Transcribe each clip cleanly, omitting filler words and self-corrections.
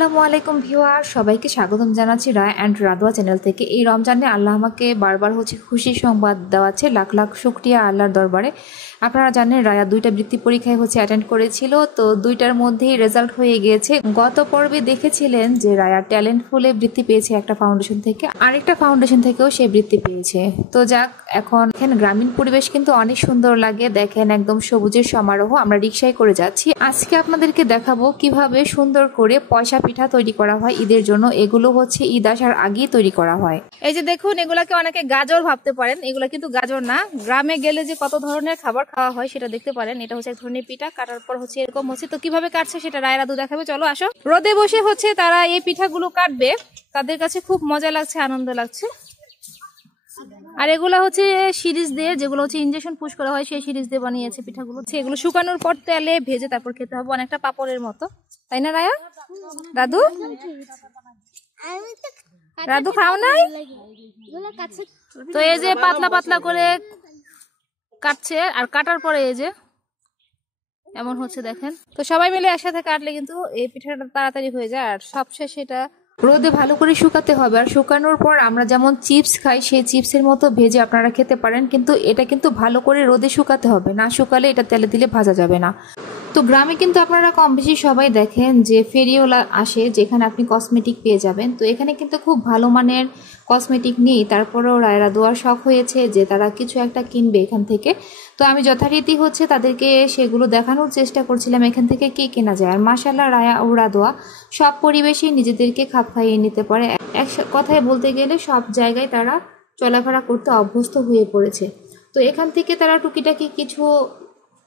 আসসালামু আলাইকুম ভিউয়ার, সবাইকে স্বাগতম জানাচ্ছি রায় অ্যান্ড রাদোয়া চ্যানেল থেকে। এই রমজানে আল্লাহ আমাকে বারবার খুশি সংবাদ দেওয়াচ্ছে, লাখ লাখ শুকরিয়া আল্লাহর দরবারে। আপনারা জানেন রায়া 2টা বৃত্তি পরীক্ষায় অ্যাটেন্ড করেছিল, তো 2টার মধ্যেই রেজাল্ট হয়ে গিয়েছে। গত পর্বে দেখেছিলেন যে রায়া ট্যালেন্টফুলে বৃত্তি পেয়েছে একটা ফাউন্ডেশন থেকে, আরেকটা ফাউন্ডেশন থেকেও সে বৃত্তি পেয়েছে। তো যাক, এখন এখানে গ্রামীণ পরিবেশ কিন্তু অনেক সুন্দর লাগে। দেখেন একদম সবুজের সমারোহ। আমরা রিক্সায় করে যাচ্ছি। আজকে আপনাদেরকে দেখাবো কিভাবে সুন্দর করে পয়সা পিঠা তৈরি করা হয় ঈদের জন্য। এগুলো ঈদ আসার আগেই তৈরি করা হয়। এই যে দেখুন, এগুলাকে অনেকে গাজর ভাবতে পারেন, এগুলা কিন্তু গাজর না। গ্রামে গেলে যে কত ধরনের খাবার খাওয়া হয় সেটা দেখতে পারেন। এটা এক ধরনের পিঠা, কাটার পর এরকম তো কিভাবে কাটছে সেটা রায় রাদু দেখাবে। চলো আসো। রোদে বসে তারা এই পিঠাগুলো কাটবে। তাদের কাছে খুব মজা লাগছে, আনন্দ লাগছে। আর এগুলা সিরিজ দিয়ে, যেগুলো ইনজেকশন পুশ করা হয় সেই সিরিজ দিয়ে বানিয়েছে পিঠাগুলো। এগুলো শুকানোর পর তেলে ভেজে তারপর খেতে হবে, অনেকটা পাপড়ের মতো, তাই না রায়া? রাদু রাদু খাও নাই? তো এই যে পাতলা পাতলা করে কাটছে, আর কাটার পরে এই যে এমন দেখেন। তো সবাই মিলে একসাথে কাটলে কিন্তু এই পিঠাটা তাড়াতাড়ি হয়ে যায়। আর সবশেষে এটা রোদে ভালো করে শুকাতে হবে। আর শুকানোর পর আমরা যেমন চিপস খাই, সেই চিপসের মতো ভেজে আপনারা খেতে পারেন, কিন্তু এটা কিন্তু ভালো করে রোদে শুকাতে হবে, না শুকালে এটা তেলে দিলে ভাজা যাবে না। তো গ্রামে কিন্তু আপনারা কম বেশি সবাই দেখেন যে ফেরিওয়ালা আসে, যেখানে আপনি কসমেটিক পেয়ে যাবেন। তো এখানে কিন্তু খুব ভালো মানের কসমেটিক নেই, তারপরেও রায়রা দোয়ার শখ হয়েছে যে তারা কিছু একটা কিনবে এখান থেকে। তো আমি যথারীতি তাদেরকে সেগুলো দেখানোর চেষ্টা করছিলাম এখান থেকে কি কেনা যায়। আর মাশাআল্লাহ রায়া ও রাদোয়া সব পরিবেশেই নিজেদেরকে খাপ খাইয়ে নিতে পারে। এক কথায় বলতে গেলে সব জায়গায় তারা চলাফেরা করতে অভ্যস্ত হয়ে পড়েছে। তো এখান থেকে তারা টুকিটাকি কিছু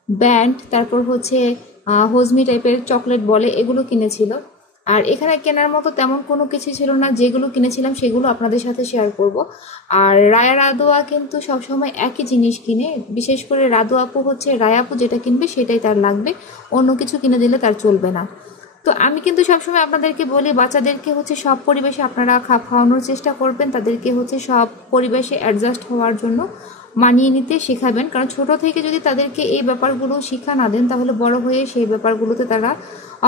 ব্যান্ড, তারপর হজমি টাইপের চকলেট বলে, এগুলো কিনেছিল। আর এখানে কেনার মতো তেমন কোনো কিছু ছিল না। যেগুলো কিনেছিলাম সেগুলো আপনাদের সাথে শেয়ার করব। আর রায়া রাদোয়া কিন্তু সবসময় একই জিনিস কিনে, বিশেষ করে রাদু আপু রায়া আপু যেটা কিনবে সেটাই তার লাগবে, অন্য কিছু কিনে দিলে তার চলবে না। তো আমি কিন্তু সবসময় আপনাদেরকে বলি, বাচ্চাদেরকে সব পরিবেশে আপনারা খাপ খাওয়ানোর চেষ্টা করবেন, তাদেরকে সব পরিবেশে অ্যাডজাস্ট হওয়ার জন্য মানিয়ে নিতে শেখাবেন। কারণ ছোট থেকে যদি তাদেরকে এই ব্যাপারগুলো শিক্ষা না দেন, তাহলে বড় হয়ে সেই ব্যাপারগুলোতে তারা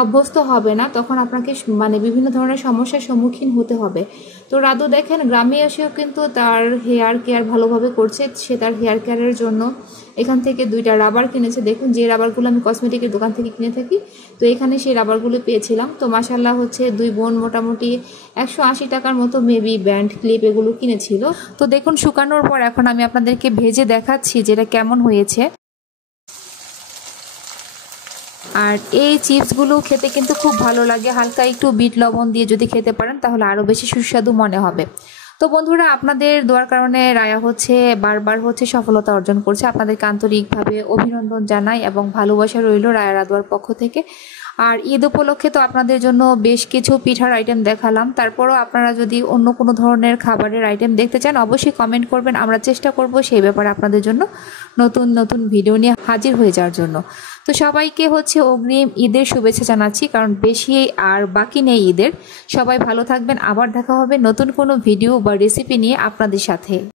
অভ্যস্ত হবে না, তখন আপনাকে বিভিন্ন ধরনের সমস্যার সম্মুখীন হতে হবে। তো রাদু দেখেন গ্রামে এসেও কিন্তু তার হেয়ার কেয়ার ভালোভাবে করছে। সে তার হেয়ার কেয়ারের জন্য এখান থেকে 2টা রাবার কিনেছে। দেখুন, যে রাবারগুলো আমি কসমেটিকের দোকান থেকে কিনে থাকি, তো এখানে সেই রাবারগুলো পেয়েছিলাম। তো মাশাআল্লাহ 2 বোন মোটামুটি 180 টাকার মতো মেবি ব্যান্ড ক্লিপ এগুলো কিনেছিল। তো দেখুন, শুকানোর পর এখন আমি আপনাদেরকে ভেজে দেখাচ্ছি যেটা কেমন হয়েছে। আর এই চিপসগুলো খেতে কিন্তু খুব ভালো লাগে। হালকা একটু বিট লবণ দিয়ে যদি খেতে পারেন তাহলে আরও বেশি সুস্বাদু মনে হবে। তো বন্ধুরা, আপনাদের দোয়ার কারণে রায়া বারবার সফলতা অর্জন করছে। আপনাদেরকে আন্তরিকভাবে অভিনন্দন জানাই এবং ভালোবাসা রইল রায়া রাদোয়ার পক্ষ থেকে। আর ঈদ উপলক্ষে তো আপনাদের জন্য বেশ কিছু পিঠার আইটেম দেখালাম। তারপরও আপনারা যদি অন্য কোনো ধরনের খাবারের আইটেম দেখতে চান, অবশ্যই কমেন্ট করবেন। আমরা চেষ্টা করব সেই ব্যাপারে আপনাদের জন্য নতুন নতুন ভিডিও নিয়ে হাজির হয়ে যাওয়ার জন্য। তো সবাইকে অগ্রিম ঈদের শুভেচ্ছা জানাচ্ছি, কারণ বেশি আর বাকি নেই ঈদের। সবাই ভালো থাকবেন। আবার দেখা হবে নতুন কোনো ভিডিও বা রেসিপি নিয়ে আপনাদের সাথে।